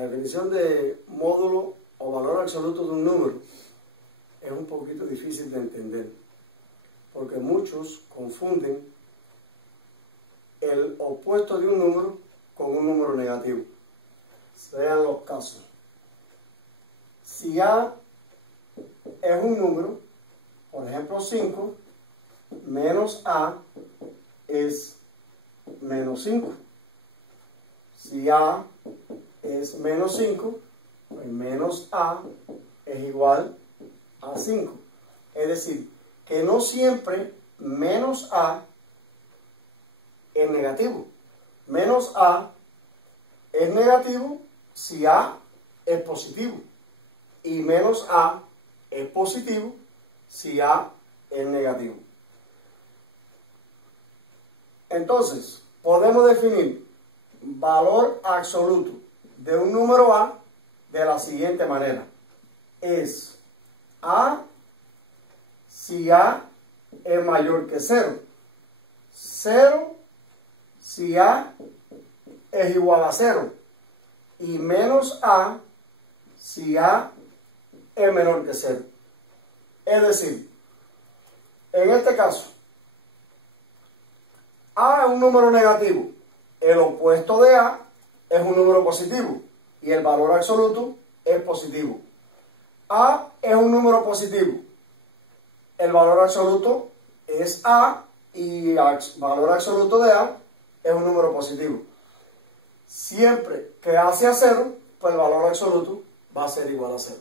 La definición de módulo o valor absoluto de un número es un poquito difícil de entender, porque muchos confunden el opuesto de un número con un número negativo. Vean los casos. Si A es un número, por ejemplo 5, menos A es menos 5. Si A es menos 5, pues menos A es igual a 5. Es decir, que no siempre menos A es negativo. Menos A es negativo si A es positivo. Y menos A es positivo si A es negativo. Entonces, podemos definir valor absoluto de un número A de la siguiente manera. Es A si A es mayor que 0. 0 si A es igual a 0. Y menos A si A es menor que 0. Es decir, en este caso, A es un número negativo. El opuesto de A es un número positivo. Y el valor absoluto es positivo. A es un número positivo. El valor absoluto es A y el valor absoluto de A es un número positivo. Siempre que A sea 0, pues el valor absoluto va a ser igual a 0.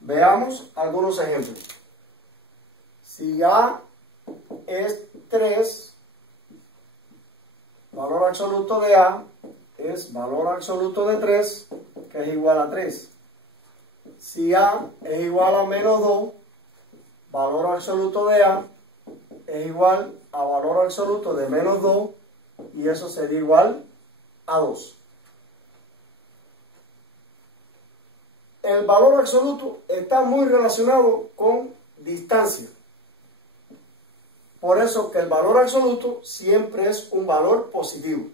Veamos algunos ejemplos. Si A es 3, valor absoluto de A es valor absoluto de 3, que es igual a 3. Si A es igual a menos 2, valor absoluto de A es igual a valor absoluto de menos 2, y eso sería igual a 2. El valor absoluto está muy relacionado con distancia. Por eso que el valor absoluto siempre es un valor positivo.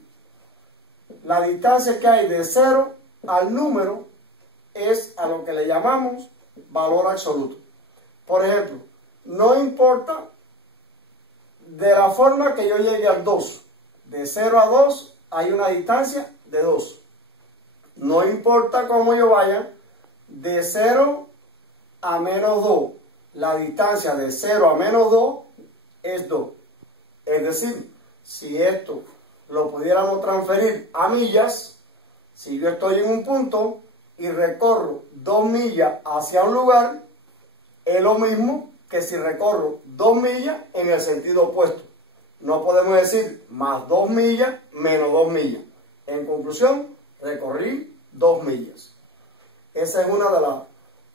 La distancia que hay de 0 al número es a lo que le llamamos valor absoluto. Por ejemplo, no importa de la forma que yo llegue al 2. De 0 a 2 hay una distancia de 2. No importa cómo yo vaya, de 0 a menos 2. La distancia de 0 a menos 2 es 2. Es decir, si esto lo pudiéramos transferir a millas, si yo estoy en un punto y recorro 2 millas hacia un lugar, es lo mismo que si recorro 2 millas en el sentido opuesto. No podemos decir más 2 millas menos 2 millas. En conclusión, recorrí 2 millas. Esa es una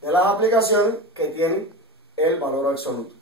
de las aplicaciones que tiene el valor absoluto.